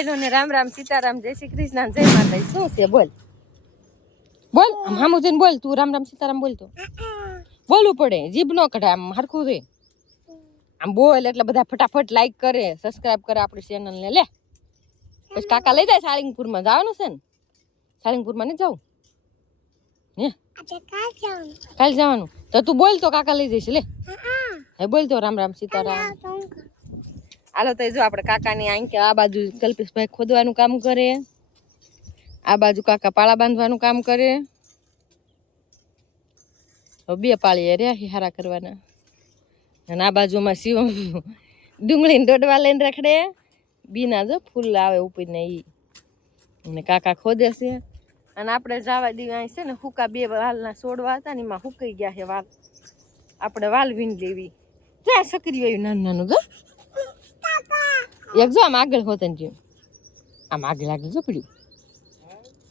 રામ રામ સીતારામ જય શ્રી કૃષ્ણ જય માતા શું છે બોલ બોલ આમ હામું જઈને બોલ તું રામ રામ સીતારામ બોલ તો બોલવું પડે જીભ નો કઢાય આમ હરખું રે આમ બોલ એટલે બધા ફટાફટ લાઈક કરે સબસ્ક્રાઇબ કરે આપણી ચેનલ ને લે પછી કાકા લઈ જાય સાળીંગપુર માં જવાનું છે ને સાળીંગપુર માં નહીં જવું હે કાલ જવાનું તો તું બોલ તો કાકા લઈ જઈશ લે હે બોલ તો રામ રામ સીતારામ હાલો તો જો આપણે કાકાની આંકે આ બાજુ કલ્પેશભાઈ ખોદવાનું કામ કરે આ બાજુ કાકા પાળા બાંધવાનું કામ કરે બે પાળીએ રહ્યા હારા કરવાના અને આ બાજુમાં શિવમ ડુંગળીને દોડવા લઈને રખડે બીના જો ફૂલ આવે ઉપરને ઈ અને કાકા ખોદે છે અને આપણે જવા દીવા અહીં છે ને હુકા બે વાલના છોડવા હતા ને એમાં હુકાઈ ગયા છે વાલ આપણે વાલ વીણ લેવી ત્યાં સકરી હોય નાનું નાનું જો એક જો આમ આગળ હોત ને આમ આગળ આગળ જો પડ્યું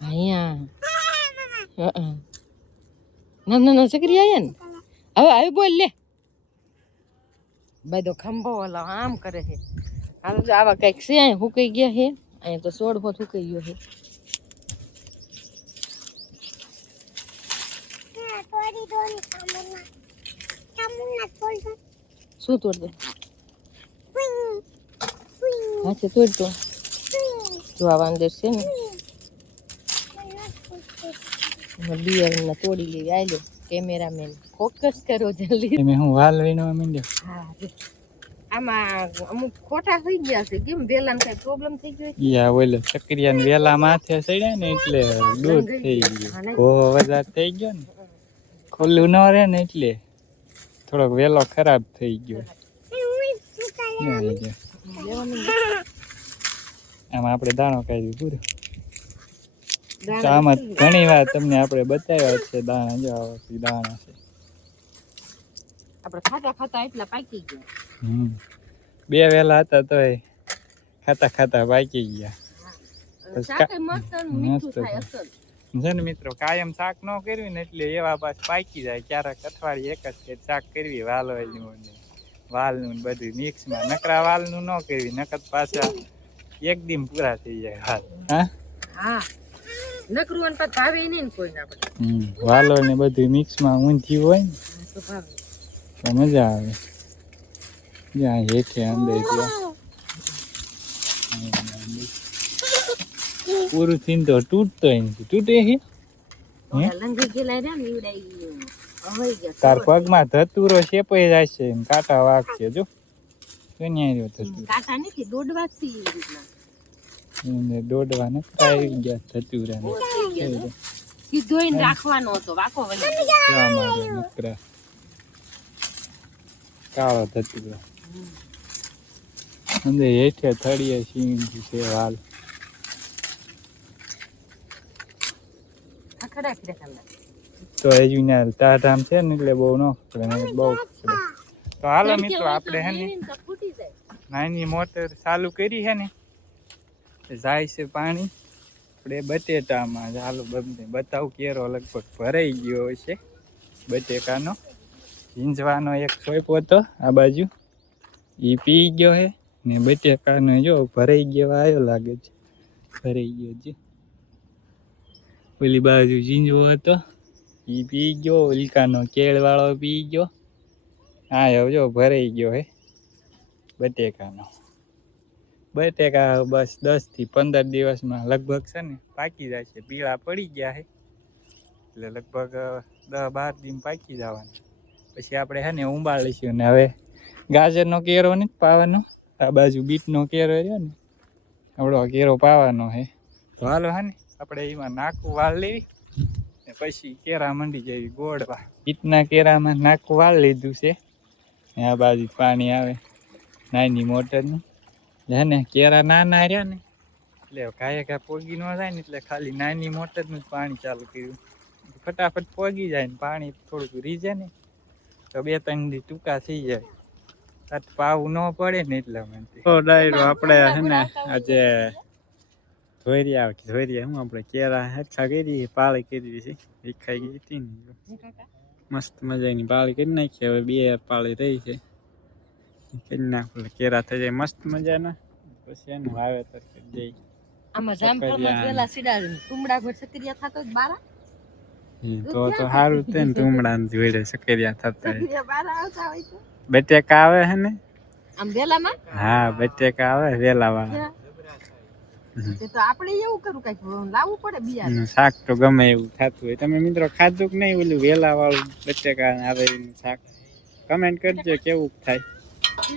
અહીંયા નામ નાનો સકરી આવ્યા ને હવે આવી બોલ લે બધો ખંભો ઓલો આમ કરે છે હાલ જો આવા કઈક છે અહીંયા હુકાઈ ગયા છે અહીંયા તો છોડ હોત હુકાઈ ગયો છે શું તોડ દે હા છે તોડ તો જો આ વાંદર છે ને બિયર તોડી લેવી આઈ લો કેમેરામેન ફોકસ કરો જલ્દી મેં હું વાલ વીણવા માંડ્યો હા આમાં અમુક ખોટા થઈ ગયા છે કેમ વેલામાં કઈ પ્રોબ્લેમ થઈ ગયો યા ઓલો ચકરિયાને વેલા માથે સડ્યા ને એટલે દૂધ થઈ ગયું ઘો વધાર થઈ ગયો ને ખોલું ન રહે ને એટલે થોડોક વેલો ખરાબ થઈ ગયો આમાં આપણે દાણો કાઢ્યું પૂરું તો આમાં ઘણી વાર તમને આપણે બતાવ્યા છે દાણા જો દાણા છે આપણે ખાતા ખાતા એટલા પાકી ગયા બે વેલા હતા તો ખાતા ખાતા પાકી ગયા છે ને મિત્રો કાયમ શાક ન કરવી ને એટલે એવા પાસ પાકી જાય ક્યારેક અઠવાડિયે એક જ શાક કરવી વાલવાનું ને વાલનું બધું મિક્સમાં નકરા વાલનું ન કરવી નકર પાછા એક દિન પૂરા થઈ જાય હાલ હા નકરું અને પાછ ભાવે નહીં ને કોઈ ના વાલો ને બધું મિક્સમાં ઊંધ્યું હોય ને તો મજા આવે જ્યાં હેઠે અંદર પૂરું થઈને તો તૂટતો નથી તૂટે છે તાર પગમાં ધતુરો શેપાઈ જાય છે કાંટા વાગશે જો દોડવા નકરા આવી ગયા ધતુરા નકરા કાળો ધતુરા અંદર હેઠે થળીએ સિંગ છે વાલ તો હજુ ના તાધામ છે ને એટલે બહુ ન બહુ તો હાલો મિત્રો આપણે હે ને નાની મોટર ચાલુ કરી છે ને જાય છે પાણી આપણે બટેટામાં ચાલુ બતાવું કેરો લગભગ ભરાઈ ગયો છે બટેકાનો ઝીંઝવાનો એક સોયપો હતો આ બાજુ એ પી ગયો છે ને બટેકાનો જો ભરાઈ ગયો આવ્યો લાગે છે ભરાઈ ગયો છે ઓલી બાજુ ઝીંઝવો હતો એ પી ગયો ઉલ્કાનો કેળવાળો પી ગયો હા જો ભરાઈ ગયો હે બટેકાનો બટેકા બસ 10 થી 15 દિવસમાં લગભગ છે ને પાકી જાય છે પીળા પડી ગયા છે એટલે લગભગ 10-12 દિન પાકી જવાના પછી આપણે છે ને ઉંબાળીશું ને હવે ગાજરનો કેરો નથી પાવાનો આ બાજુ બીટનો કેરો રહ્યો ને આવડો કેરો પાવાનો છે તો હાલો હે ને આપણે એમાં નાકું વાળ લેવી ને પછી કેરા મંડી જવી ગોળવા બીટના કેરામાં નાકું વાળ લીધું છે આ બાજુ પાણી આવે નાની મોટરનું હે ને કેરા નાના રહ્યા ને એટલે કાંઈ પોગી ન જાય ને એટલે ખાલી નાની મોટરનું જ પાણી ચાલુ કર્યું ફટાફટ પોગી જાય ને પાણી થોડુંક રીજે ને તો 2-3 દી ટૂંકા થઈ જાય પાવું ન પડે ને એટલા માટે તો ડાયરો આપણે હે ને આજે ધોરિયા હું આપણે કેરા હેઠા કરી પાળી કરી છે વિખાઈ ગઈ હતી ને મસ્ત મજાની પાળી કરી નાખી હવે 2 પાળી રહી છે કરી નાખો કેરા થઈ જાય મસ્ત મજાના તો પછી એનું વાવેતર કરી દઈ. આમાં જામફળમાં વેલા સીડા તુમડા ઘર સકરિયા થાતો જ બારા તો સારું તે ને તુમડા જોડે સકેરિયા થતા હોય. સકરિયા બારા આવતા હોય તો બટેકા આવે હે ને? આમ વેલામાં હા બટેકા આવે વેલા વાળા. તે તો આપણે એવું કરું કઈક લાવવું પડે બિયારણ. શાક તો ગમે એવું થતું હોય. તમે મિત્રો ખાધું કે નહીં ઓલું વેલા વાળું બટેકા આવે એનું શાક? કમેન્ટ કરજો કેવું થાય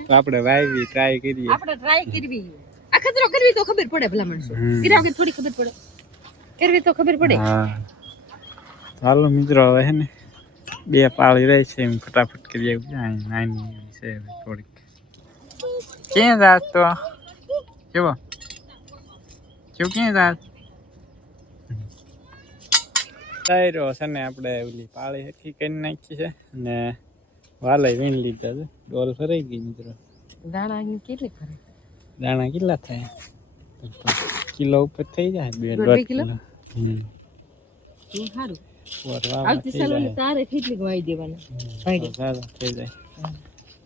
તો આપણે વાવી ટ્રાય કરીએ. આપણે ટ્રાય કરવી આ ખતરો કરવી તો ખબર પડે ભલા માણસો. કર્યા વગર થોડી ખબર પડે. કરવી તો ખબર પડે. હા ચાલો મિત્રો હવે હે ને 2 પાળી રહી છે એમ ફટાફટ કરી આવું. નાની છે થોડીક. ક્યાં જાત તો કેવો ક્યાં જાત ડાયરો છે ને આપણે ઓલી પાળી હરખી કરી નાખી છે અને વાલાઈ વીણ લીધા છે. ડોલ ફરાઈ ગઈ મિત્રો. દાણા કેટલી ફરે? દાણા કેટલા થાય? કિલો ઉપર થઈ જાય 2.5 કિલો. સારું વરવા આવતી સાલ તારે કેટલી વાઈ દેવાના સારું થઈ જાય.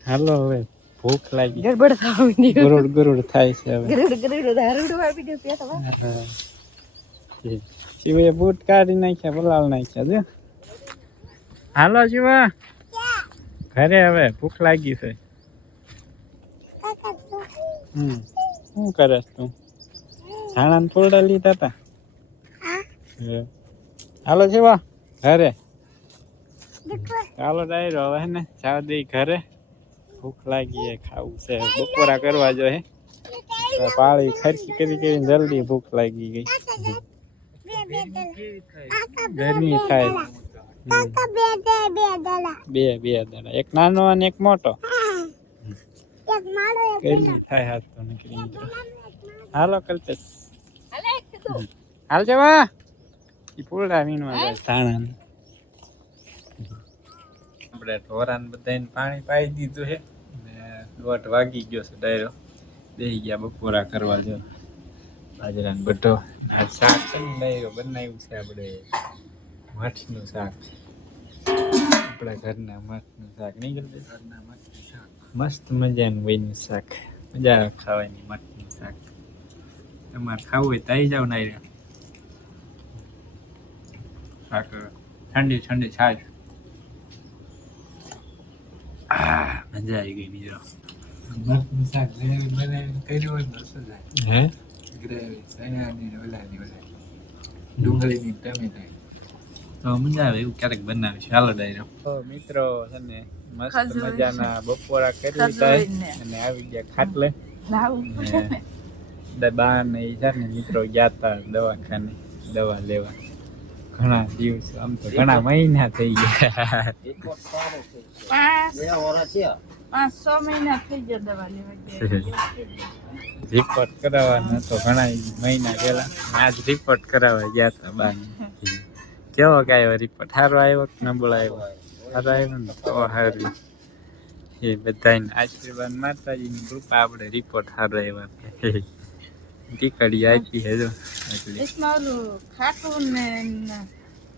હાલો હવે ભૂખ લાગી. ગડબડ થાવની ગરુડ ગરુડ થાય છે હવે. ગરુડ દારૂડ વાપી દે પેટમાં. શિવે બૂટ કાઢી નાખ્યા બલાલ નાખ્યા જો. હાલો શિવા ઘરે હવે ભૂખ લાગી છે. શું કરે તું? ધાણા થોડા લીધા હતા. હાલો શિવા ઘરે. ચાલો ડાયરો હવે હે ને જાવ દઈ ઘરે. ભૂખ લાગી હે ખાવું છે બપોરા કરવા જો હે. પાળી ખરખી કરી કરીને જલ્દી ભૂખ લાગી ગઈ. ગરમી થાય. બે દાડા એક નાનો અને એક મોટો. ગરમી થાય હાથ તો નીકળી મિત્રો. હાલો કલ્પેશ હાલ જવા. ઈ પૂળા વીણવા જાય ધાણા. આપણે ઢોરાને બધાને પાણી પાઈ દીધું છે ને 1:30 વાગી ગયો છે. ડાયરો બેસી ગયા બપોરા કરવા જો. બાજરાનો બઢો આ શાક છે ને ડાયરો બનાવ્યું છે આપણે મઠનું શાક. આપણા ઘરના મઠનું શાક નહીં કરતા? ઘરના મઠનું શાક મસ્ત મજાનું વહીનું શાક. મજા આવે ખાવાની મઠનું શાક. તમારે ખાવું હોય તો આવી જાવ ને. શાક ઠંડી ઠંડી છાશ. મજા આવી ગઈ મિત્રો. મઠનું શાક ગ્રેવી બનાવીને કર્યું હોય મસ્ત થાય. હે ગ્રેવી સયાની ઓલાની ડુંગળીની ટમેટા તો મજા આવે એવું ક્યારેક બનાવીશું. હાલો ડાયરો તો મિત્રો છે ને મસ્ત મજાના બપોરા કરી લીધા અને આવી ગયા ખાટલે. બા ને ઈ છે ને મિત્રો ગયા તા દવાખાને દવા લેવા. ઘણા દિવસ આમ તો ઘણા મહિના થઈ ગયા. 5-6 મહિના થઈ ગયા દવા લેવા. રિપોર્ટ કરાવવાનો તો ઘણા મહિના પહેલા આજ રિપોર્ટ કરાવવા ગયા હતા બાને. કેવો આવ્યો રિપોર્ટ? સારો આવ્યો કે નબળો આવ્યો? સારો આવ્યો ને તો સારું. એ બધાને આશીર્વાદ માતાજીની કૃપા આપણે રિપોર્ટ સારો આવ્યો. ટીકડી આપી હે જો એટલે ખાટું ને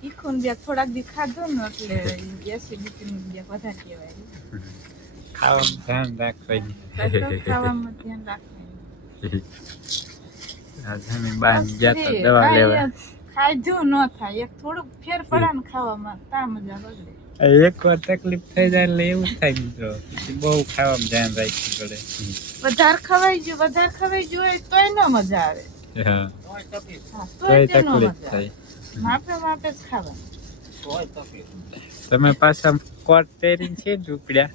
તીખું બે થોડાક દી ખાધું ને એટલે એસિડિટીનું બે વધારે કહેવાય. ખાવાનું ધ્યાન રાખવાનું. ખાવામાં ધ્યાન રાખવાનું. બાન ગયા તો દવા લેવા. ખાધું ન થાય એક થોડુંક ફેર પડે ને ખાવામાં તા મજા બગડે. એકવાર તકલીફ થઈ જાય એટલે એવું થાય મિત્રો. બહુ ખાવામાં ધ્યાન રાખવું પડે. વધારે ખવાઈ ગયું હોય તોય ન મજા આવે. હા તોય તકલીફ થાય. માપે જ ખાવાનું. તમે પાછા કોટ પહેરીને છે ઝૂપડ્યા.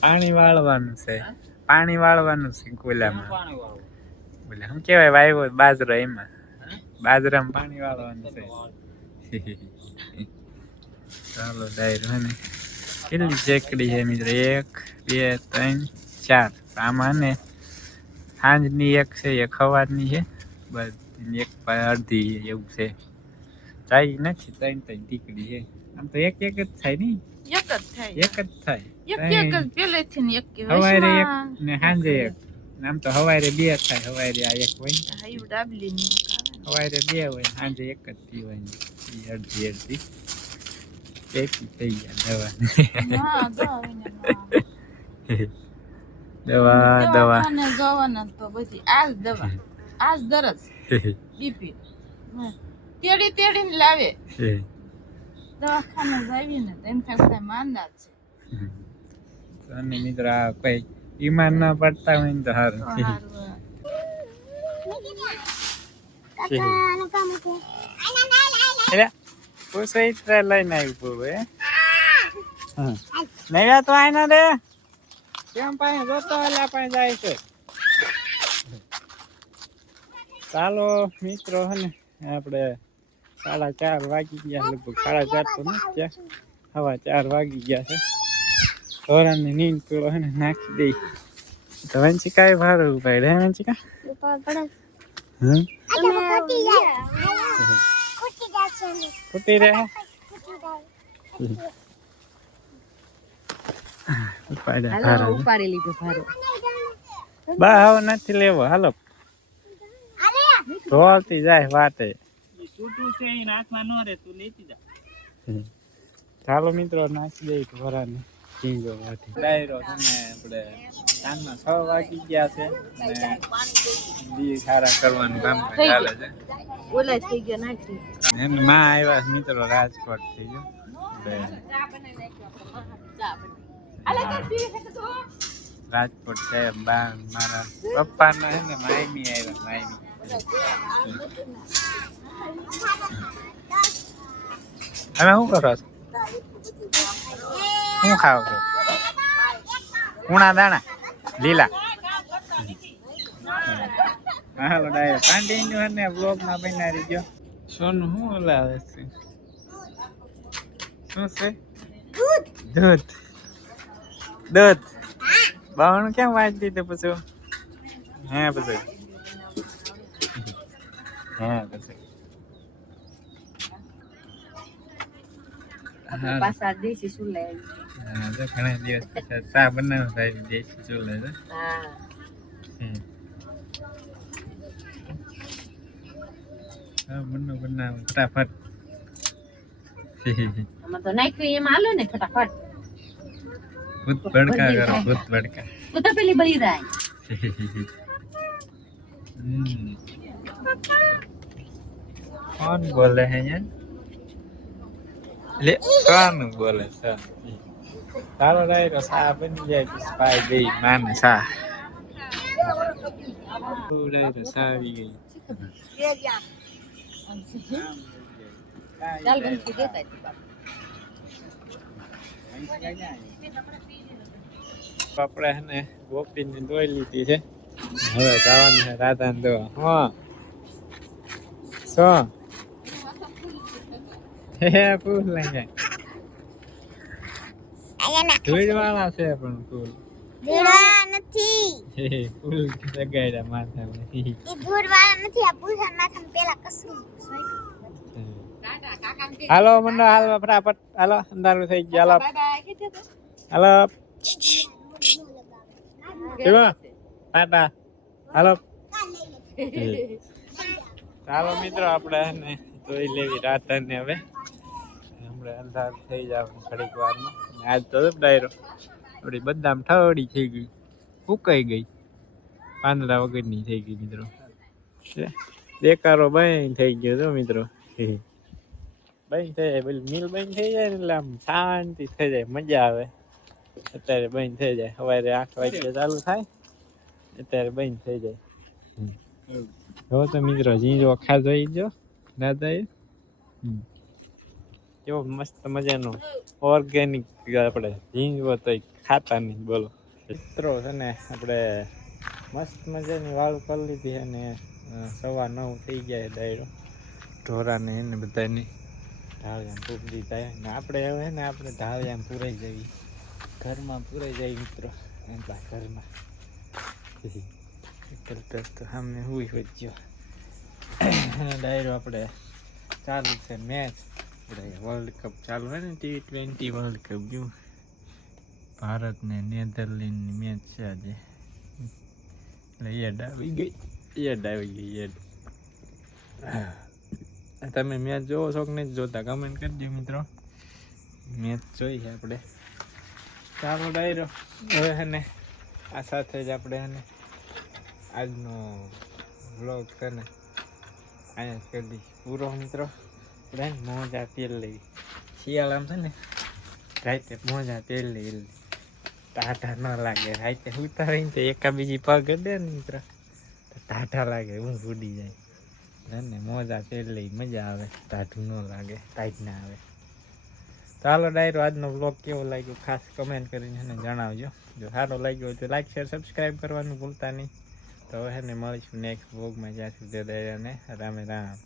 પાણી વાળવાનું છે. પાણી વાળવાનું છે કોલામાં. બોલે શું કેવાય વાવ્યો બાજરો એમાં. બાજરામાં પાણી વાળવાનું છે. ચાલો ડાયરો હે ને કેટલી ચેકડી છે મિત્રો? 1 2 3 4. આમાં ને સાંજની એક છે એક સવારની છે બધી એક અડધી એવું છે. ચાઈ નથી 3 ટીકડી છે. આમ તો એક જ થાય ને? એક જ થાય. એક જ થાય. એક પેલેથી ને એક સવારે એક ને સાંજે એક. આમ તો સવારે 2 થાય. સવારે આ એક હોય ને હાયું ડાબલી ની સવારે 2 હોય સાંજે એક જ થી હોય ને અડધી એકી થઈ ગયા દવા. દવા દવા દવાખાને જવાના તો બધી આજ દવા આજ દરજ બીપી તેડી તેડીને લાવે દવાખાને જાવીને તો એમ થાય બધા માંદા જ છે અને મિત્ર આ કઈ ઈમાન ના પડતા હોય ને તો સારું તો હારું. પૂછો ઇતરા લઈને આવી પૂરું હે નહીં તો આય ના દે કેમ પાસે જોતો એટલે પાસે જાય છે ચાલો મિત્રો હે ને આપણે 4:30 વાગી ગયા લગભગ 4:30 તો નથી થયા 4:15 વાગી ગયા છે ઢોરાની નીંદ પેલો હે ને નાખી દઈ તો વંશિકા ભારું ભાઈ રે વંશિકા કુટી રે હાલો ઉપાડી લીધો ભારો બા હવે નથી લેવો હાલો ઢોળતી જાય વાતે ચાલો મિત્રો નાખી દઈ ઢોરાને ઢીંગો વાટી ડાયરો છે ને આપણે સાંજના 6 વાગી ગયા છે ને દી સારા કરવાનું કામ ચાલે છે ઓલા થઈ ગયા નાખી એને માં આવ્યા છે મિત્રો રાજકોટ થઈ ગયો રાજકોટ છે બા મારા પપ્પા ના હે ને માયમી આવ્યા માયમી હવે શું કરો છો શું ખાવ છો કુણા દાણા લીલા હાલો ડાયરો કન્ટિન્યુ અને બ્લોગ માં બનાવી ગયો સોનું શું લાવે છે શું છે દૂધ દૂધ બાવણું કેમ વાંચી દીધું પછી હે પછી પાછા દેશી સુલે ઘણા દિવસ પછી ચા બનાવ થાય દેશી ચૂલે છે બનાવ ફટાફટ આમાં તો નાખ્યું એમ હાલો ને ફટાફટ ભૂત ભડકા કરો ભૂત ભડકા તો તો પેલી બળી જાય कौन बोले हैं यार ले कौन बोले सर ચાલો ડાયરો સા બની જાય તો સ્પાઈ ગઈ માને સા ડાયરો સા આવી ગઈ ચાલ બંધ દેતા આપણે હે ને ગોપીને દોઈ લીધી છે હવે જવાનું છે રાધાને દો હા શું હે ફૂલ લઈને ધૂળ વાળા છે પણ ફૂલ ધૂળવાળા નથી ફૂલ લગાડ્યા માથામાં એ ધૂળવાળા નથી આ પૂછા માથામાં પેલા કસરું હાલો મંડો હાલો ફટાફટ હાલો અંધારું થઈ ગયું હાલો હાલો કેવા ટાટા હાલો ચાલો મિત્રો આપણે ને જોઈ લેવી રાધાને હવે આપણે અંધાર થઈ જવાનું ઘડીક વારમાં આજ તો ડાયરો થોડી બદામ ઠવડી થઈ ગઈ ફૂકાઈ ગઈ પાંદડા વગરની થઈ ગઈ મિત્રો દેકારો બંધ થઈ ગયો તો મિત્રો બંધ થઈ જાય પેલી મિલ બંધ થઈ જાય ને એટલે આમ શાંતિ થઈ જાય મજા આવે અત્યારે બંધ થઈ જાય સવારે 8 વાગે ચાલુ થાય અત્યારે બંધ થઈ જાય જો તો મિત્રો ઝીંઝો ખાધો જો દાદાએ કેવો મસ્ત મજાનો ઓર્ગેનિક આપણે ઝીંઝો તો ખાતા નહીં બોલો મિત્રો છે ને આપણે મસ્ત મજાની વાળ કરી લીધી અને 9:15 થઈ ગયા ડાયરો ઢોરાને એને બધાની ઢાળિયામ પૂરી થાય ને આપણે હવે ને આપણે ઢાળિયામ પૂરાઈ જવી ઘરમાં પૂરાઈ જાય મિત્રો આપણા ઘરમાં તો સામે હુઈ વચ્યો ડાયરો આપણે ચાલુ છે મેચ વર્લ્ડ કપ ચાલુ હોય ને T20 વર્લ્ડ કપ જો ભારત ને નેધરલેન્ડની મેચ છે આજે એટલે યાદ આવી ગઈ તમે મેચ જોવો છો કે નથી જોતા કમેન્ટ કરજો મિત્રો મેચ જોઈ છે આપણે ચાલો ડાયરો હવે ને આ સાથે જ આપણે એને આજનો વ્લોગ છે ને અહીંયા જ કરી દઈએ પૂરો મિત્રો. આપણે મોજા તેલ લઈ શિયાળામાં છે ને રાતે મોજા તેલ લઈ ટાઢા ન લાગે. રાતે ઉતારીને તો એકા બીજી પગ દે ને મિત્ર તો ટાઢા લાગે, ઊંઘ ઉડી જાય ને. મોજા તેલ લઈ મજા આવે, ટાઢું ન લાગે, ટાઈટ ના આવે. ચાલો ડાયરો આજનો વ્લોગ કેવો લાગ્યો ખાસ કમેન્ટ કરીને એને જણાવજો. જો સારો લાગ્યો હોય તો લાઈક શેર સબસ્ક્રાઈબ કરવાનું ભૂલતા નહીં. તો હવે મળીશું નેક્સ્ટ વ્લોગમાં. જ્યાં સુધી દયાને રામે રામ.